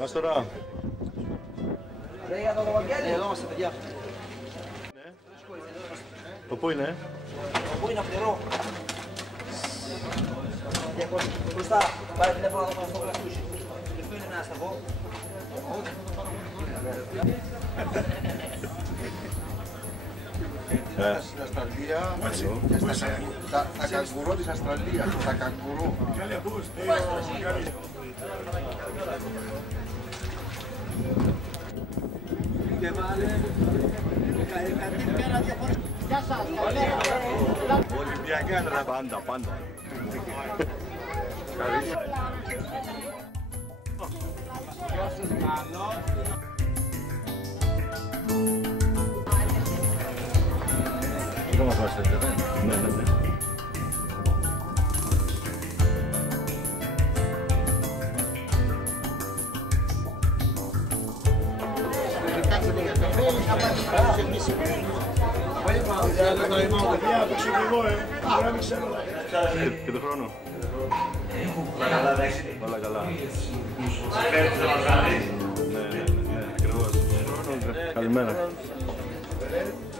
Μας τώρα. Για το Βαγγέλη, εδώ είμαστε παιδιά. Ναι. Το πού είναι? Το πού είναι φτερό. Μπροστά, πάρε τηλέφωνο να το στο γραφείο. Και πού είναι να σταθώ. Στην Αυστραλία, τα καγκουρό της Αυστραλίας, τα καγκουρό. Ολυμπιακά είναι τα πάντα. Δεν μας βάζετε, ναι. Και το χρόνο. Όλα καλά. Ναι, ακριβώς. Καλημέρα.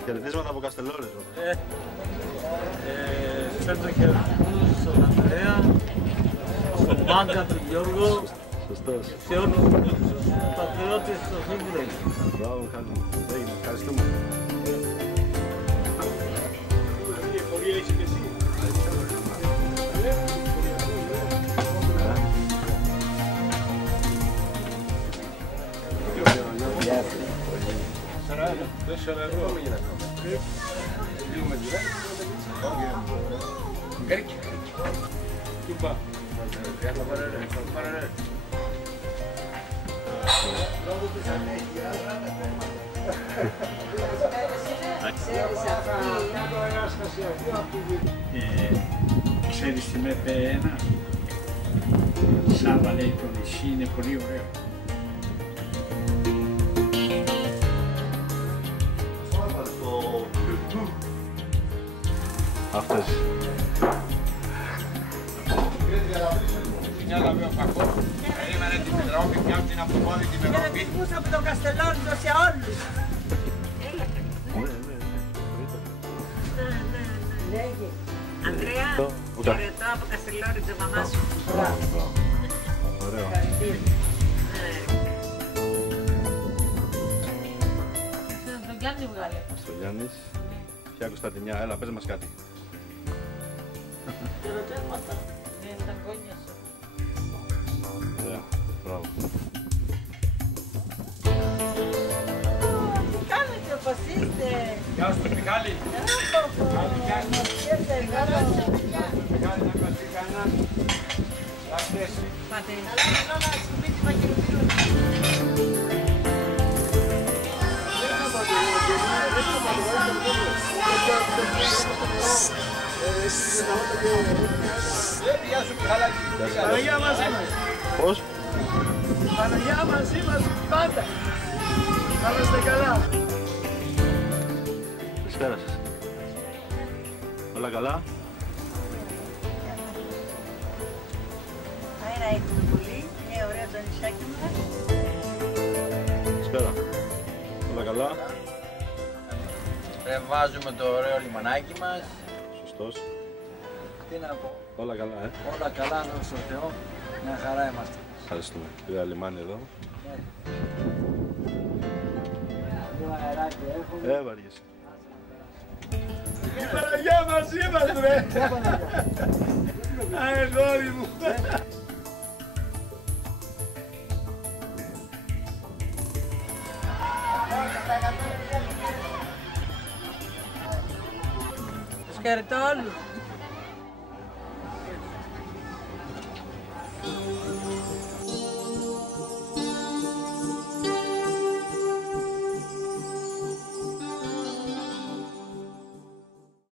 Χαιρετίσματα από Καστελόριζο. Στέλνω χαιρετισμούς στον Ανδρέα, στον Μάγκα, τον Γιώργο, Σωστός. σε όλους τους πατριώτες στο Φίγκρε. Μπράβο, Έγινε. Ευχαριστούμε. Ξέρεις τι με είπε ένα, Σάβα λέει το νησί είναι πολύ ωραίο. Αυτές. Μοιάλαμε ο κακός, περίμενε την Ευρώπη και από την αποβόδη την Ευρώπη. Χαιρετισμούς από τον Καστελόριζο σε όλους. Ανδρέα, χαιρετώ από Καστελόριζο, μαμά σου. Ωραίο. Τον Γιάννη βγάλε. Στο Γιάννης. Ποια Κωνσταντινιά, έλα, πες μας κάτι. Χαιρετίσματα. Είναι τα γόνια σου. Ωραία, μπράβο. Τι κάνετε, πώς είστε? Γεια σου Μιχάλη. Γεια σας. Μιχάλη να μας πει κανένα. Λάκτες. Πάτε. Αλλά σπίτι Βαγγελοπύρου. Γεια σου Μιχάλη. Παναγιά μαζί μας, Πώς? Παναγιά μαζί μας πάντα. Να είστε καλά. Καλησπέρα σας. Όλα καλά? Αέρα έχουμε πολύ. Είναι ωραίο το νησάκι μας. Καλησπέρα. Όλα καλά? Βάζουμε το ωραίο λιμανάκι μας. Σωστός. Τι να πω. Όλα καλά, Όλα καλά, δόξα στο Θεό. Μια χαρά είμαστε. Ευχαριστούμε. Πήρα λιμάνι εδώ. Εδώ αεράκι έχουμε. Βαριέσαι. Η Παναγιά μαζί μας ρε. Αγόρι μου. Τους χαιρετώ όλους.